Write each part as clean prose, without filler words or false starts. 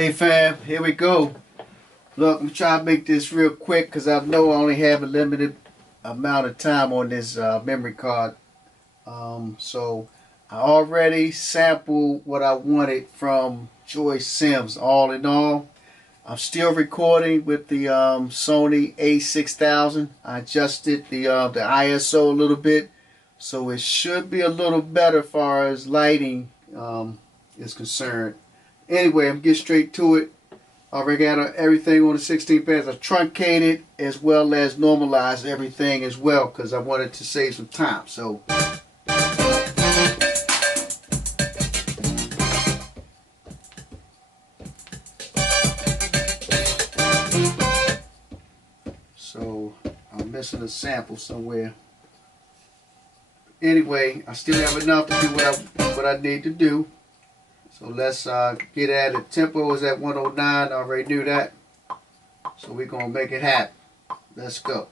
Hey fam, here we go. Look, I'm trying to make this real quick because I know I only have a limited amount of time on this memory card. So I already sampled what I wanted from Joyce Sims. All in all, I'm still recording with the Sony A6000. I adjusted the ISO a little bit, so it should be a little better as far as lighting is concerned. Anyway, I'm getting straight to it. I already got everything on the 16 bands. I truncated as well as normalized everything as well because I wanted to save some time. So I'm missing a sample somewhere. Anyway, I still have enough to do what I need to do. So let's get at it. Tempo is at 109. I already knew that. So we're going to make it happen. Let's go.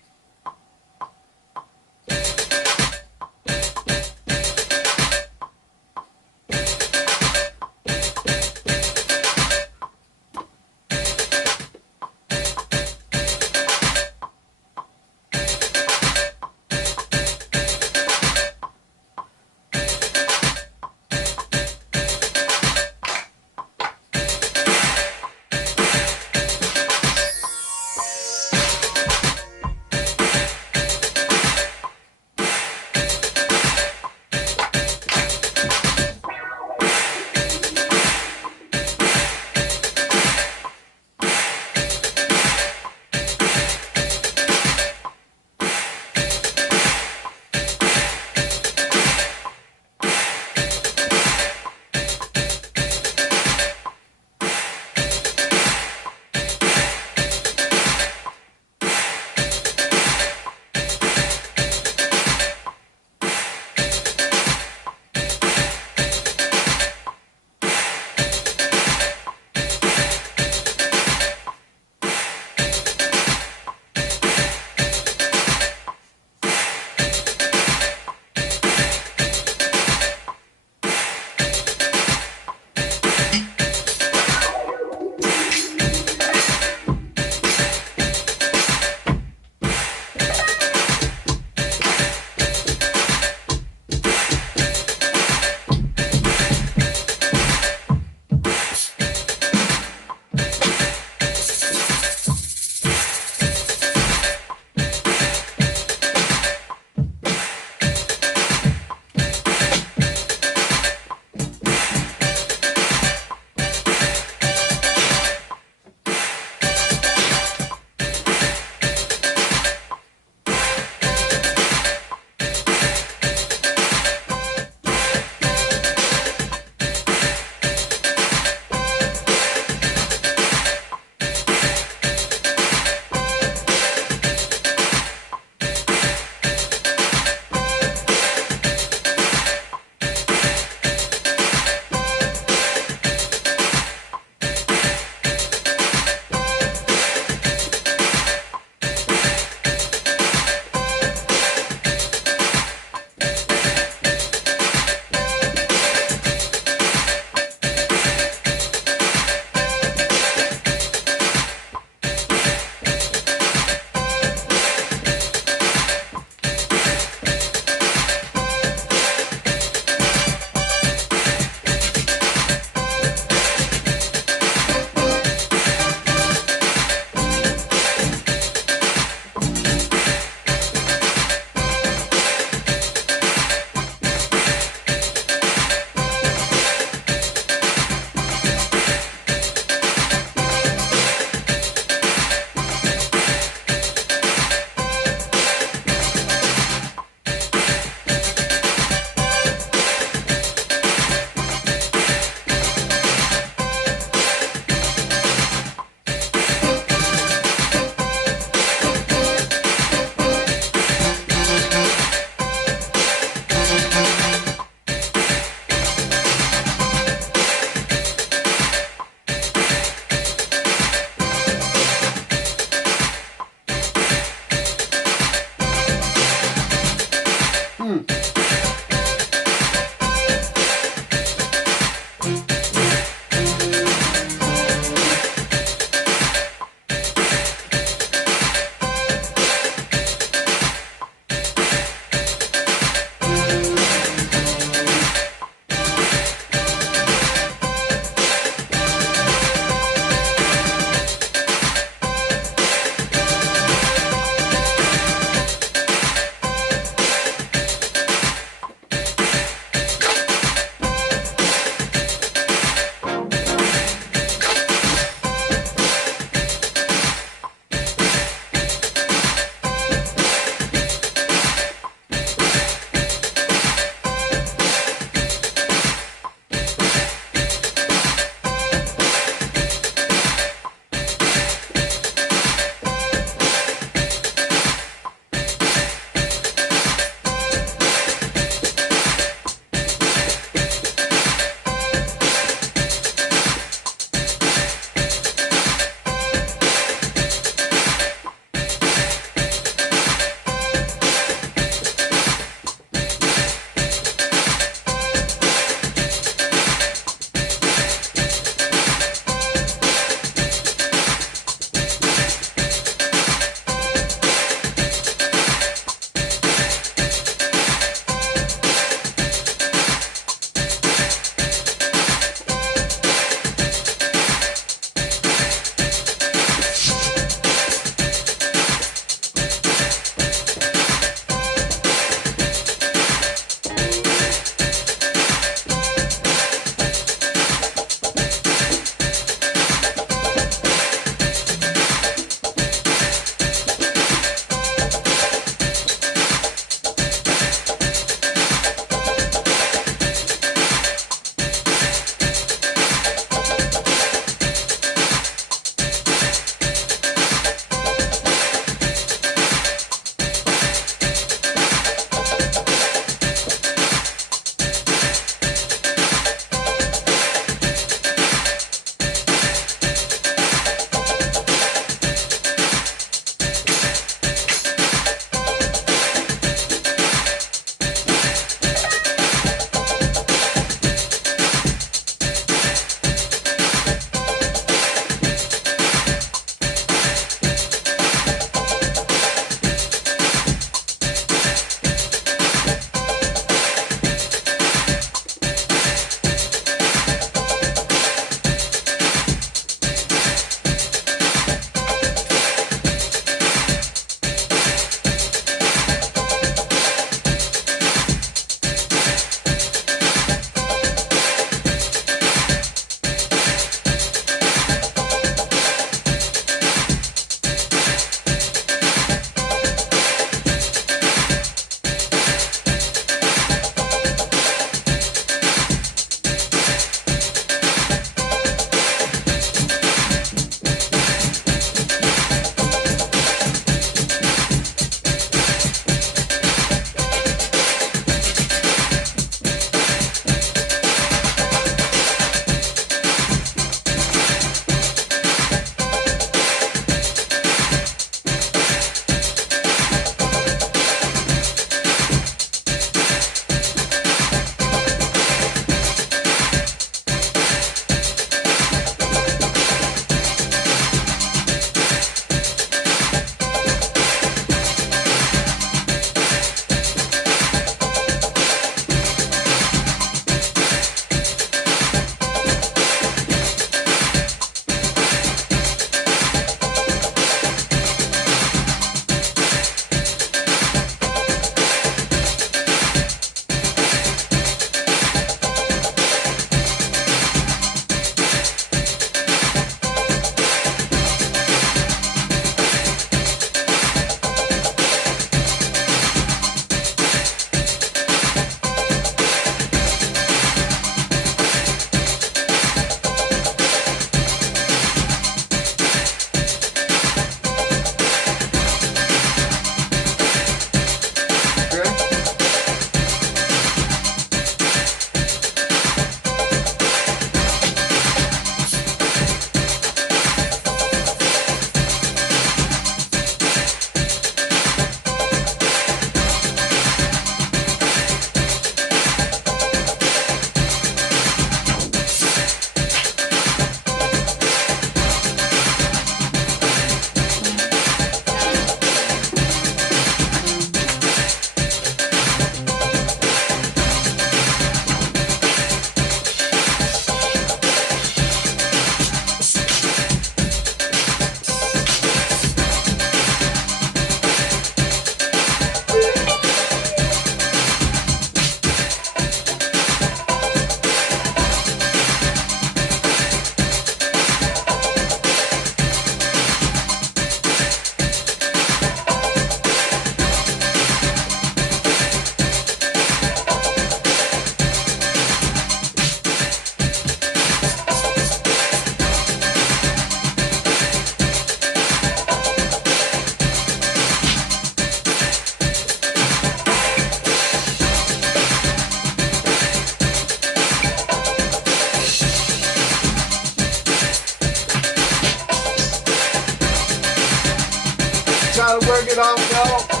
trying to work it out, y'all.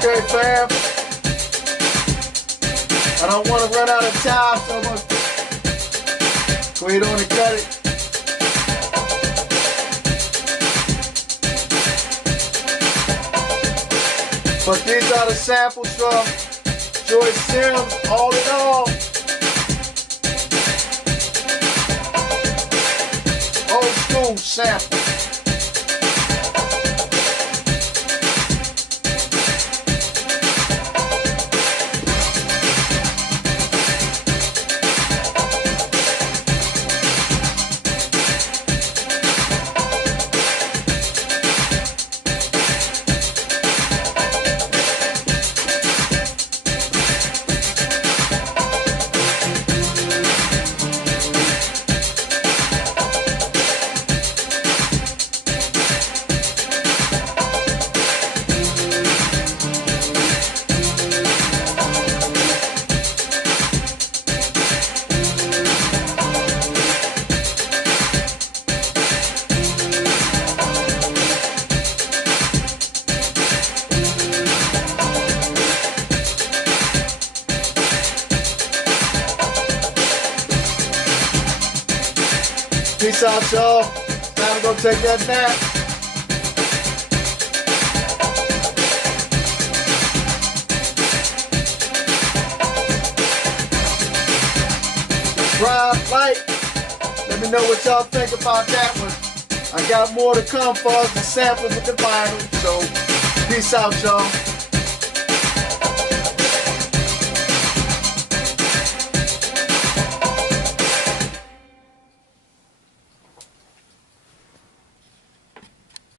Okay, fam. I don't want to run out of time, so I'm going to go ahead on and cut it. But these are the samples from Joyce Sims, all in all. Old school samples. Peace out, y'all. Time to go take that nap. Subscribe, like. Let me know what y'all think about that one. I got more to come for us, the samples with the vinyl. So, peace out, y'all.